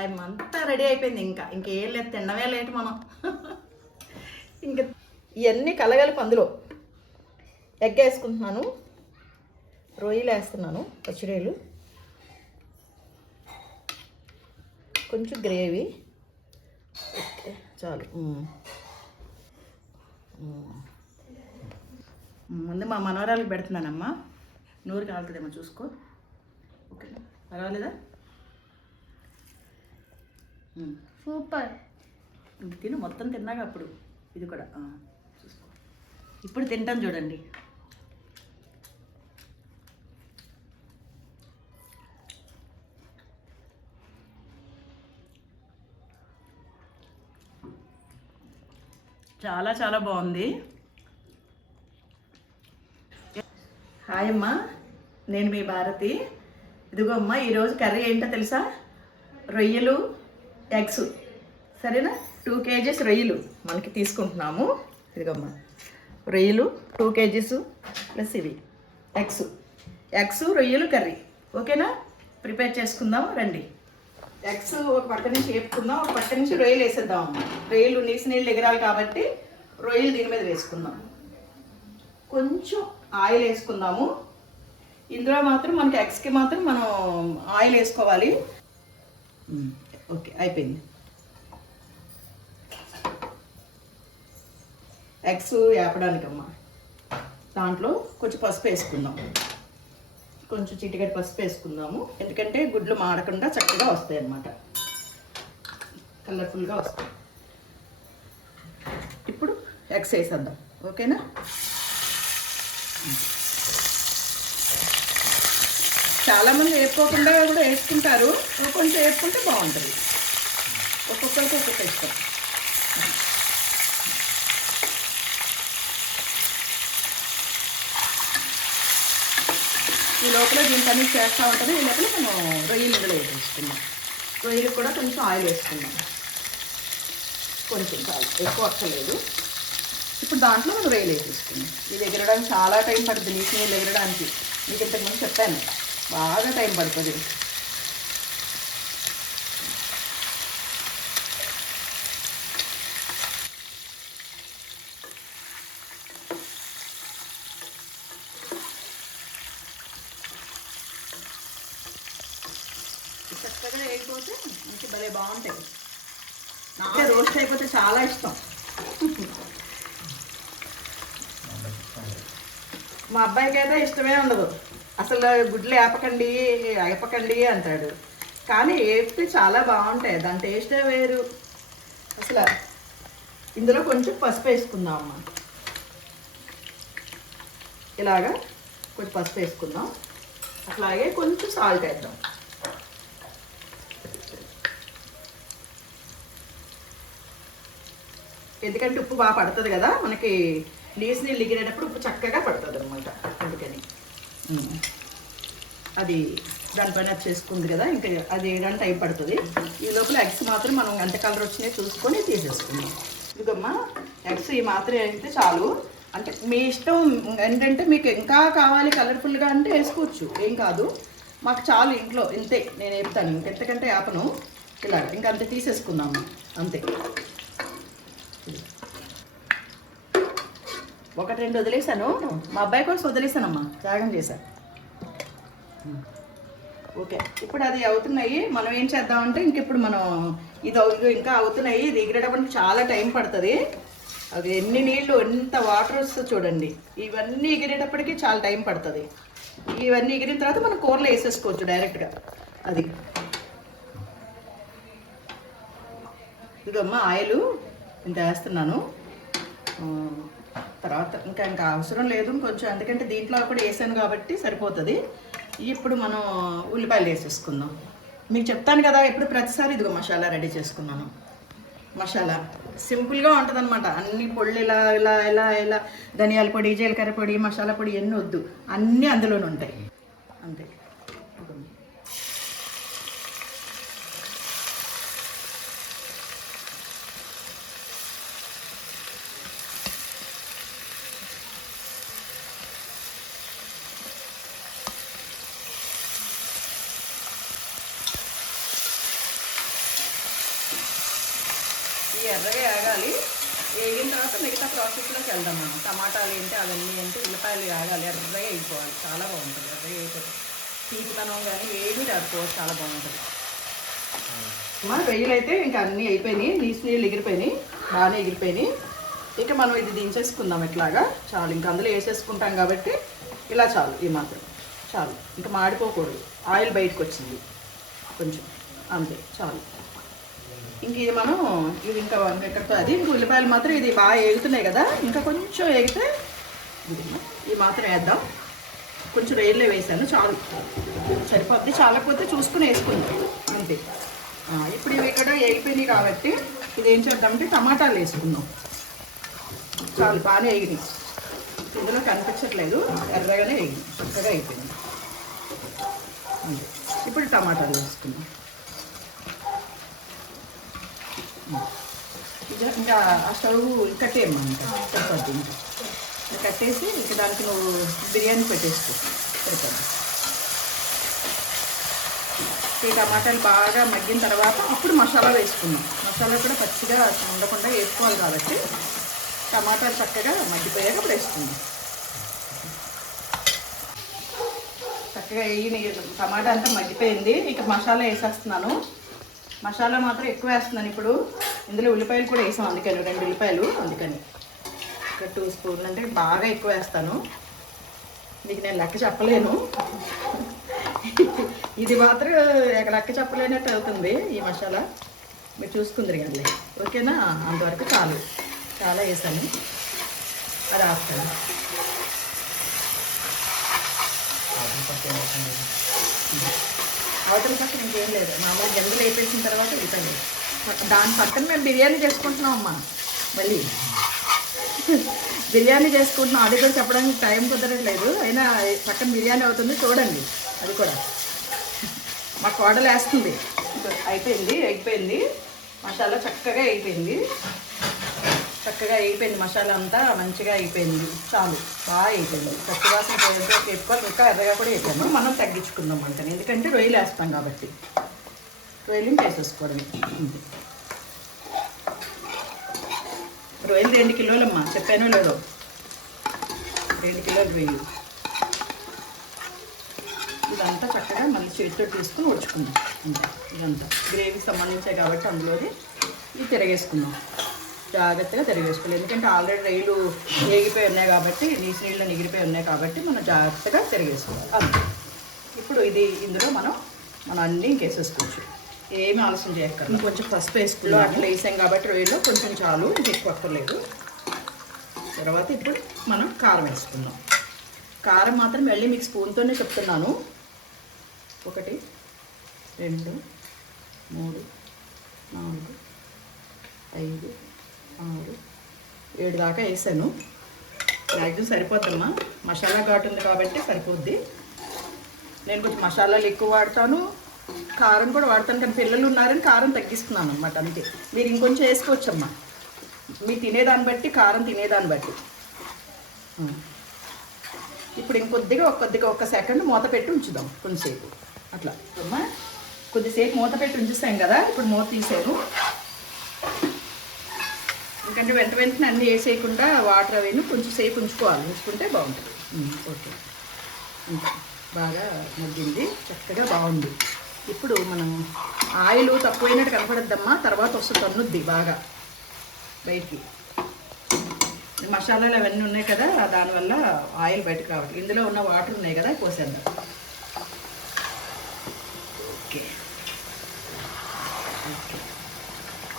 అంతా రెడీ అయిపోయింది. ఇంకేం లేదు, తినడమే లేటు మనం. ఇంకా ఇవన్నీ కలగలిపి అందులో ఎగ్ వేసుకుంటున్నాను, రొయ్యలు వేస్తున్నాను, పచ్చిరొయ్యలు, కొంచెం గ్రేవీ. ఓకే చాలు. ముందు మా మనవరాలకు పెడుతున్నానమ్మా. నూరు కాలుతుందేమో చూసుకో. ఓకే పర్వాలేదా? సూపర్. తిను, మొత్తం తిన్నాక అప్పుడు ఇది కూడా చూసుకో. ఇప్పుడు తింటాను చూడండి. చాలా చాలా బాగుంది. హాయ్ అమ్మా, నేను మీ భారతి. ఇదిగో అమ్మా, ఈరోజు కర్రీ ఏంటో తెలుసా? రొయ్యలు, ఎగ్స్. సరేనా? 2 kgs రొయ్యలు మనకి తీసుకుంటున్నాము. ఇదిగమ్మా రొయ్యలు 2 kgs ప్లస్ ఇవి ఎగ్స్ రొయ్యలు కర్రీ. ఓకేనా? ప్రిపేర్ చేసుకుందాం రండి. ఎగ్స్ ఒక పక్క నుంచి వేపుకుందాం, ఒక పక్క నుంచి రొయ్యలు వేసేద్దాం అమ్మా. రొయ్యలు నీళ్ళు ఎగరాలి కాబట్టి రొయ్యలు దీని మీద వేసుకుందాం. కొంచెం ఆయిల్ వేసుకుందాము. ఇందులో మాత్రం మనకి ఎగ్స్కి మాత్రం మనం ఆయిల్ వేసుకోవాలి. ఓకే అయిపోయింది. ఎగ్స్ వేపడానికమ్మా దాంట్లో కొంచెం పసుపు వేసుకుందాం, కొంచెం చిటికెడు పసుపు వేసుకుందాము. ఎందుకంటే గుడ్లు మాడకుండా చక్కగా వస్తాయి అన్నమాట, కలర్ఫుల్గా వస్తాయి. ఇప్పుడు ఎగ్స్ వేసేద్దాం. ఓకేనా? చాలామంది వేపుకోకుండా కూడా వేసుకుంటారు, కొంచెం వేపుకుంటే బాగుంటుంది. ఒక్కొక్కరికి ఒక్కొక్క ఇష్టం. ఈ లోపల దీని పని చేస్తూ ఉంటుంది. ఈ లోపల మనం రొయ్యలు ఇందులో వేసుకుందాం. రొయ్యలు కూడా కొంచెం ఆయిల్ వేసుకుందాం, కొంచెం చాలు, ఎక్కువ అక్కర్లేదు. ఇప్పుడు దాంట్లో మనం రొయ్యలు వేసేసుకుందాం. ఇది ఎగరడానికి చాలా టైం పడుతుంది, నీళ్ళు ఎగరడానికి. మీకు ఇంతకుముందు చెప్పాను, బాగా టైం పడుతుంది. చక్కగా వేగిపోతే ఇంక భలే బాగుంటాయి. నాకే రోస్ట్ అయిపోతే చాలా ఇష్టం. మా అబ్బాయికి అయితే ఇష్టమే ఉండదు అసలు. గుడ్లు వేపకండి అంటాడు. కానీ వేపితే చాలా బాగుంటాయి, దాని టేస్టే వేరు అసలు. ఇందులో కొంచెం పసుపు వేసుకుందాం అమ్మ. ఇలాగా కొంచెం పసుపు వేసుకుందాం, అట్లాగే కొంచెం సాల్ట్ వేద్దాం. ఎందుకంటే ఉప్పు బాగా పడుతుంది కదా మనకి, నీళ్ళు ఎగిరేటప్పుడు ఉప్పు చక్కగా పడుతుంది అనమాట. అందుకని అది దానిపైన చేసుకుంది కదా, ఇంకా అది వేయడానికి టైం పడుతుంది. ఈ లోపల ఎగ్స్ మాత్రం మనం ఎంత కలర్ వచ్చినాయో చూసుకొని తీసేసుకుందాం. ఇదిగమ్మా ఎగ్స్ ఈ మాత్రం అయితే చాలు. అంటే మీ ఇష్టం ఏంటంటే, మీకు ఇంకా కావాలి కలర్ఫుల్గా అంటే వేసుకోవచ్చు, ఏం కాదు. మాకు చాలు ఇంట్లో ఇంతే, నేను వేపుతాను. ఇంకెంతకంటే ఆపను. ఇలా ఇంకంతే తీసేసుకుందాము అంతే. 1-2 వదిలేసాను, మా అబ్బాయి కోసం వదిలేసానమ్మా, త్యాగం చేశాను. ఓకే ఇప్పుడు అది అవుతున్నాయి. మనం ఏం చేద్దామంటే ఇప్పుడు మనం ఇది ఇంకా అవుతున్నాయి. ఇది ఎగిరేటప్పటికి చాలా టైం పడుతుంది. అది ఎన్ని నీళ్ళు ఎంత వాటర్ వస్తుందో చూడండి. ఇవన్నీ ఎగిరేటప్పటికి చాలా టైం పడుతుంది. ఇవన్నీ ఎగిరిన తర్వాత మనం కూరలో వేసేసుకోవచ్చు డైరెక్ట్గా. అది ఇదమ్మా ఆయిల్ ఇంత వేస్తున్నాను. తర్వాత ఇంకా అవసరం లేదు కొంచెం, ఎందుకంటే దీంట్లో కూడా వేసాను కాబట్టి సరిపోతుంది. ఇప్పుడు మనం ఉల్లిపాయలు వేసేసుకుందాం. మీకు చెప్తాను కదా ఎప్పుడు ప్రతిసారి. ఇదిగో మసాలా రెడీ చేసుకున్నాను. మసాలా సింపుల్గా ఉంటుంది అనమాట. అన్ని పొళ్ళు ఇలా ఇలా ఇలా ఇలా ధనియాల పొడి, జీలకర్ర పొడి, మసాలా పొడి ఎన్ని వద్దు, అన్నీ అందులోనే ఉంటాయి అంతే. ఈ ఎర్రగా ఆగాలి. వేగిన తర్వాత మిగతా ప్రాసెస్లోకి వెళ్దాం మనం. టమాటాలు ఏంటి అవన్నీ ఏంటి ఉల్లిపాయలు ఆగాలి, ఎర్రగా వేయిపోవాలి. చాలా బాగుంటుంది ఎర్రగా వేయిపోతుంది. తీపితనం కానీ ఏమీ రాదు, చాలా బాగుంటుంది. మా రొయ్యలు అయితే ఇంకా అన్నీ అయిపోయినాయి, నీళ్ళు ఎగిరిపోయినాయి, బాగానే ఎగిరిపోయినాయి. ఇక మనం ఇది దించేసుకుందాం ఇట్లాగా. చాలు, ఇంకా అందులో వేసేసుకుంటాం కాబట్టి ఇలా చాలు, ఈ మాత్రం చాలు. ఇంకా మాడిపోకూడదు, ఆయిల్ బయటకు వచ్చింది కొంచెం, అంతే చాలు. ఇంక ఇది మనం ఇది ఇంకా ఎక్కడితో అది ఇంక ఉల్లిపాయలు మాత్రం ఇది బాగా వేగుతున్నాయి కదా, ఇంకా కొంచెం వేగితే ఈ మాత్రం వేద్దాం. కొంచెం రొయ్యలే వేసాను, చాలు సరిపోద్ది. చాలకపోతే చూసుకుని వేసుకుందాం అంతే. ఇప్పుడు ఇవి ఇక్కడ వేగిపోయినాయి కాబట్టి ఇది ఏం చేద్దామంటే టమాటాలు వేసుకుందాం. చాలు, బాగానే వేగినాయి, ఇందులో కనిపించట్లేదు, ఎర్రగానే వేగినాయి, చక్కగా అయిపోయింది. అంతే, ఇప్పుడు టమాటాలు వేసుకుందాం. ఇంకా ఆ స్టవ్ కట్టేయమంట సరిపోద్ది. ఇంకా కట్టేసి ఇంకా దానికి నువ్వు బిర్యానీ పెట్టేసుకో సరిపోద్ది. ఈ టమాటాలు బాగా మగ్గిన తర్వాత అప్పుడు మసాలా వేసుకున్నాం. మసాలా కూడా పచ్చిగా ఉండకుండా వేసుకోవాలి కాబట్టి టమాటాలు చక్కగా మగ్గిపోయాక అప్పుడు వేసుకున్నాం. చక్కగా టమాటా అంతా మగ్గిపోయింది. ఇక మసాలా వేసేస్తున్నాను. మసాలా మాత్రం ఎక్కువ వేస్తున్నాను. ఇప్పుడు ఇందులో ఉల్లిపాయలు కూడా వేసాం, అందుకని 2 ఉల్లిపాయలు, అందుకని ఒక 2 స్పూన్లు అంటే బాగా ఎక్కువ వేస్తాను. మీకు నేను లెక్క చెప్పలేను, ఇది మాత్రం లెక్క చెప్పలేనట్టు అవుతుంది ఈ మసాలా. మీరు చూసుకుందరు కానీ ఓకేనా, అంతవరకు చాలు. చాలా వేసాను, అది ఆపుతాను. అవతల పక్కన ఇంకేం లేదు, మామూలు గింజలు వేపేసిన తర్వాత ఉల్లిపాయలు. దాని పక్కన మేము బిర్యానీ చేసుకుంటున్నాం అమ్మా. మళ్ళీ బిర్యానీ చేసుకుంటున్నాం, అది కూడా చెప్పడానికి టైం కుదరట్లేదు. అయినా పక్కన బిర్యానీ అవుతుంది, చూడండి. అది కూడా మా కోడలు వేస్తుంది. అయిపోయింది మసాలా చక్కగా అయిపోయింది. మసాలా అంతా మంచిగా అయిపోయింది. చాలు, బాగా అయిపోయింది. పచ్చి వాసన ఎక్కువ ఇంకా ఎర్రగా కూడా అయిపోయింది. మనం తగ్గించుకుందాం అంటాను, ఎందుకంటే రొయ్యలు వేస్తాం కాబట్టి. రొయ్యలు వేసేసుకోవడమే. రొయ్యలు 2 కిలోలమ్మా, చెప్పానో లేదో, 2 కిలోలు రొయ్యలు. ఇదంతా చక్కగా మళ్ళీ చేతితో తీసుకుని ఉడుచుకుందాం. ఇదంతా గ్రేవీకి సంబంధించే కాబట్టి అందులోది ఇది తిరగేసుకుందాం. జాగ్రత్తగా తిరగేసుకోవాలి, ఎందుకంటే ఆల్రెడీ రొయ్యలు వేగిపోయి ఉన్నాయి కాబట్టి, నీళ్ళు ఎగిరిపోయి ఉన్నాయి కాబట్టి మనం జాగ్రత్తగా తిరగేసుకోవాలి. అంతే. ఇప్పుడు ఇందులో మనం అన్నీ ఇంకేసేసుకోవచ్చు, ఏమీ ఆలస్యం చేయక్కర్లేదు. ఇంకొంచెం పసుపు వేసుకున్నాం, అట్లా వేసాం కాబట్టి రొయ్యలో కొంచెం చాలు, ఎక్కువ అక్కర్లేదు. తర్వాత ఇప్పుడు మనం కారం వేసుకుందాం. కారం మాత్రం మళ్ళీ మీకు స్పూన్తోనే చెప్తున్నాను. 1 2 3 4 5 6 7 దాకా వేసాను. మ్యాక్సిమం సరిపోద్దమ్మా, మసాలా ఘాటు ఉంది కాబట్టి సరిపోద్ది. నేను కొంచెం మసాలాలు ఎక్కువ వాడతాను, కారం కూడా వాడతాను, కానీ పిల్లలు ఉన్నారని కారం తగ్గిస్తున్నాను అన్నమాట, అంతే. మీరు ఇంకొంచెం వేసుకోవచ్చమ్మా, మీరు తినేదాన్ని బట్టి, కారం తినేదాన్ని బట్టి. ఇప్పుడు ఇంకొద్దిగా ఒక సెకండ్ మూత పెట్టి ఉంచుదాం కొంచెంసేపు అట్లా. అమ్మా కొద్దిసేపు మూత పెట్టి ఉంచుతాం కదా, ఇప్పుడు మూత తీసాను. ఎందుకంటే వెంటనే అన్నీ వేసేయకుండా వాటర్ అవన్నీ కొంచెం సేపు ఉంచుకుంటే బాగుంటుంది. ఓకే, బాగా మగ్గింది, చక్కగా బాగుంది. ఇప్పుడు మనం ఆయిల్ తక్కువైనట్టు కనపడద్దమ్మా, తర్వాత వస్తుంది తన్నుద్ది బాగా బయటికి. మసాలాలు అవన్నీ ఉన్నాయి కదా, దానివల్ల ఆయిల్ బయటకు రావట్లేదు. ఇందులో ఉన్న వాటర్ ఉన్నాయి కదా, పోసేద్దాం. ఓకే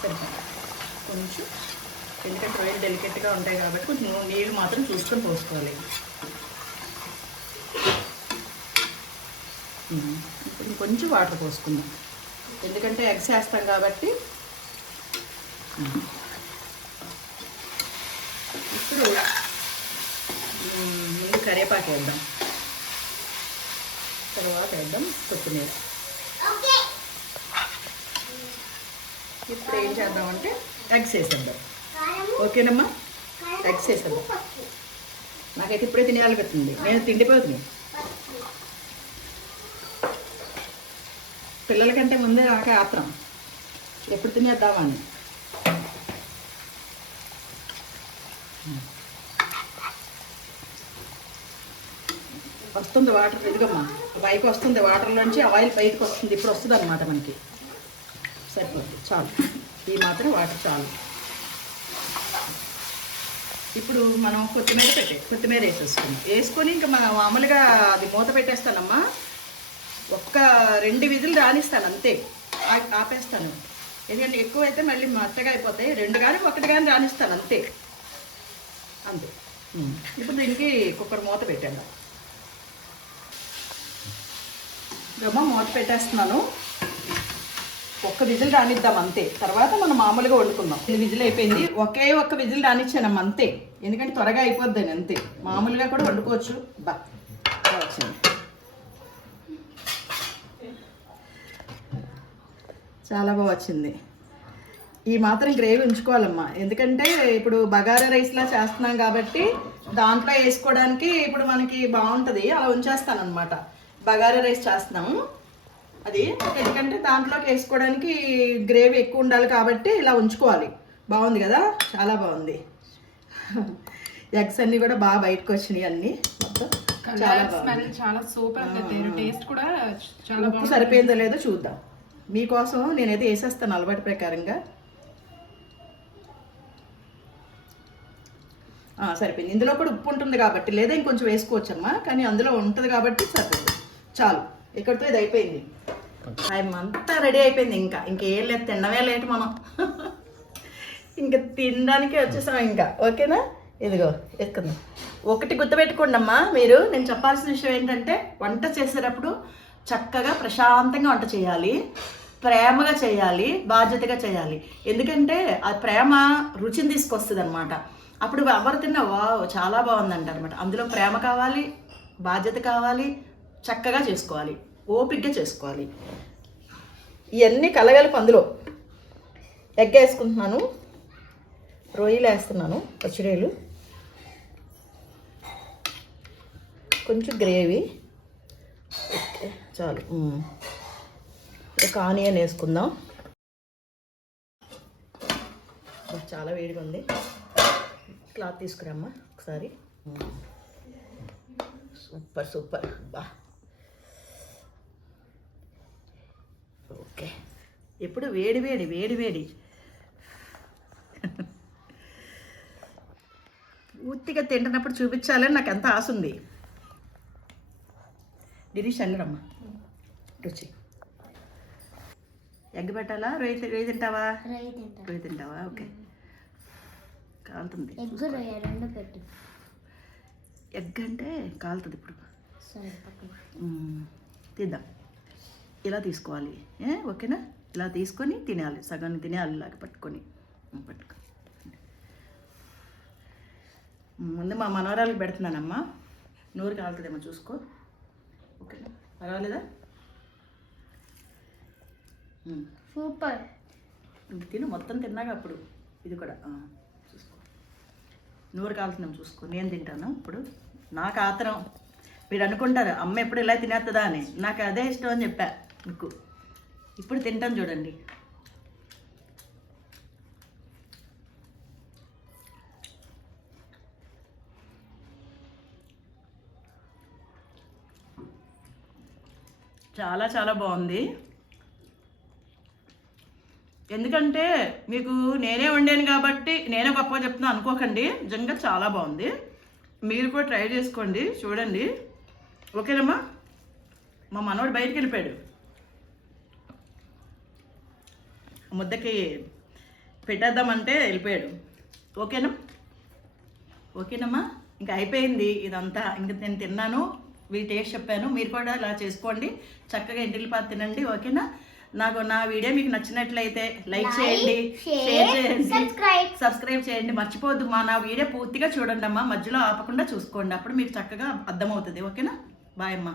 సరిపోతుంది కొంచెం, ఎందుకంటే రొయ్యలు డెలికేట్గా ఉంటాయి కాబట్టి కొంచెం నీళ్ళు మాత్రం చూసుకొని పోసుకోవాలి. ఇప్పుడు కొంచెం వాటర్ పోసుకుందాం, ఎందుకంటే ఎగ్స్ వేస్తాం కాబట్టి. ఇప్పుడు ముందు కరివేపాకు వేద్దాం, తర్వాత వేద్దాం కొత్తిమీర. ఇప్పుడు ఏం చేద్దామంటే ఎగ్స్ వేసేద్దాం. ఓకేనమ్మా, ఎగ్స్ వేసేద్దాం. నాకైతే ఇప్పుడే తినేయాలనిపిస్తుంది, నేను తిండిపోతుంది. పిల్లలకంటే ముందే నాకే ఆత్రం, ఎప్పుడు తినేద్దామని. వస్తుంది వాటర్, ఎదుగమ్మా పైకి వస్తుంది, వాటర్లోంచి ఆయిల్ పైకి వస్తుంది. ఇప్పుడు వస్తుంది అనమాట మనకి. సరిపోతుంది, చాలు. ఈ మాత్రం వాటర్ చాలు. ఇప్పుడు మనం కొత్తిమీర వేసుకొని ఇంకా మనం మామూలుగా అది మూత పెట్టేస్తానమ్మా. ఒక్క 2 విజిల్ రానిస్తాను అంతే, ఆపేస్తాను. ఎందుకంటే ఎక్కువ అయితే మళ్ళీ మెత్తగా అయిపోతాయి. 2 కానీ 1 కానీ రానిస్తాను అంతే. ఇప్పుడు దీనికి కుక్కర్ మూత పెట్టాను. గమ్మ మూత పెట్టేస్తున్నాను. 1 విజిల్ రానిద్దాం అంతే. తర్వాత మనం మామూలుగా వండుకుందాం. 2 విజిల్ అయిపోయింది. ఒకే 1 విజిల్ రానిచ్చానమ్మ అంతే. ఎందుకంటే త్వరగా అయిపోద్దని అంతే. మామూలుగా కూడా వండుకోవచ్చు. వచ్చింది, చాలా బాగా వచ్చింది. ఈ మాత్రం గ్రేవీ ఉంచుకోవాలమ్మా. ఎందుకంటే ఇప్పుడు బగారా రైస్లా చేస్తున్నాం కాబట్టి దాంట్లో వేసుకోవడానికి ఇప్పుడు మనకి బాగుంటుంది. అలా ఉంచేస్తాను అనమాట. బగారా రైస్ చేస్తున్నాము అది, ఎందుకంటే దాంట్లోకి వేసుకోవడానికి గ్రేవీ ఎక్కువ ఉండాలి కాబట్టి ఇలా ఉంచుకోవాలి. బాగుంది కదా, చాలా బాగుంది. ఎగ్స్ అన్నీ కూడా బాగా బయటకు వచ్చినాయి అన్నీ. మొత్తం చాలా సూపర్. టేస్ట్ కూడా చాలా ఉప్పు సరిపోయిందో లేదో చూద్దాం. మీకోసం నేనైతే వేసేస్తాను అలవాటు ప్రకారంగా. సరిపోయింది. ఇందులో కూడా ఉప్పు ఉంటుంది కాబట్టి, లేదా ఇంకొంచెం వేసుకోవచ్చమ్మా, కానీ అందులో ఉంటుంది కాబట్టి సరిపోయింది, చాలు. ఇక్కడితో ఇది అయిపోయింది. అంతా రెడీ అయిపోయింది. ఇంకేం లేదు, తినవే లేటు మనం. ఇంకా తినడానికి వచ్చేసాం ఇంకా. ఓకేనా, ఇదిగో ఎక్కుంది. ఒకటి గుర్తుపెట్టుకోండి అమ్మా మీరు, నేను చెప్పాల్సిన విషయం ఏంటంటే వంట చేసేటప్పుడు చక్కగా ప్రశాంతంగా వంట చేయాలి, ప్రేమగా చేయాలి, బాధ్యతగా చేయాలి. ఎందుకంటే ఆ ప్రేమ రుచిని తీసుకొస్తుంది అనమాట. అప్పుడు ఎవరు తిన్నా వావ్ చాలా బాగుంది అంటారు అనమాట. అందులో ప్రేమ కావాలి, బాధ్యత కావాలి, చక్కగా చేసుకోవాలి, ఓపికగా చేసుకోవాలి. ఇవన్నీ కలగలిపి అందులో ఎగ్ వేసుకుంటున్నాను, రొయ్యలు వేస్తున్నాను, పచ్చిరొయ్యలు, కొంచెం గ్రేవీ. ఓకే చాలు. ఒక ఆనియన్ వేసుకుందాం. చాలా వేడిగా ఉంది. క్లాత్ తీసుకురామ్మా ఒకసారి. సూపర్ సూపర్ బా. ఓకే, ఇప్పుడు వేడి వేడి వేడి వేడి పూర్తిగా తింటున్నప్పుడు చూపించాలని నాకు ఎంత ఆశ ఉంది. దిరీష్ అల్లరమ్మా రుచి. ఎగ్ పెట్టాలా, రొయ్య తింటావా? రొయ్య తింటావా? ఓకే, కాలుతుంది. ఎగ్ అంటే కాలుతుంది. ఇప్పుడు తీద్దాం. ఇలా తీసుకోవాలి, ఓకేనా? ఇలా తీసుకొని తినాలి, సగం తినాలి ఇలాగ పట్టుకొని. పట్టుకో. ముందు మా మనవరాలకు పెడుతున్నానమ్మా. నోరు కాలుతుందేమో చూసుకో. ఓకేనా, పర్వాలేదా? సూపర్. ఇంక తిను, మొత్తం తిన్నాక అప్పుడు ఇది కూడా చూసుకో. నోరు కాలుతున్నాం చూసుకో. నేను తింటాను ఇప్పుడు. నాకు ఆత్రం. మీరు అనుకుంటారు అమ్మ ఎప్పుడు ఇలా తినేస్తుందా అని. నాకు అదే ఇష్టం అని చెప్పా మీకు. ఇప్పుడు తింటాను చూడండి. చాలా చాలా బాగుంది. ఎందుకంటే మీకు నేనే వండాను కాబట్టి నేనే గొప్పగా చెప్తున్నాను అనుకోకండి. నిజంగా చాలా బాగుంది. మీరు కూడా ట్రై చేసుకోండి, చూడండి. ఓకేనమ్మా? మా మనవాడు బయటికి వెళ్ళిపోయాడు, ముద్దకి పెట్టేద్దామంటే వెళ్ళిపోయాడు. ఓకేనా? ఓకేనమ్మా? ఇంకా అయిపోయింది ఇదంతా. ఇంక నేను తిన్నాను, మీ టేస్ట్ చెప్పాను. మీరు కూడా ఇలా చేసుకోండి, చక్కగా ఇంటిల్లిపాది తినండి. ఓకేనా? నా వీడియో మీకు నచ్చినట్లయితే లైక్ చేయండి, షేర్ చేయండి, సబ్స్క్రైబ్ చేయండి. మర్చిపోవద్దు, నా వీడియో పూర్తిగా చూడండి అమ్మా, మధ్యలో ఆపకుండా చూసుకోండి. అప్పుడు మీకు చక్కగా అర్థమవుతుంది. ఓకేనా? బాయ్ అమ్మా.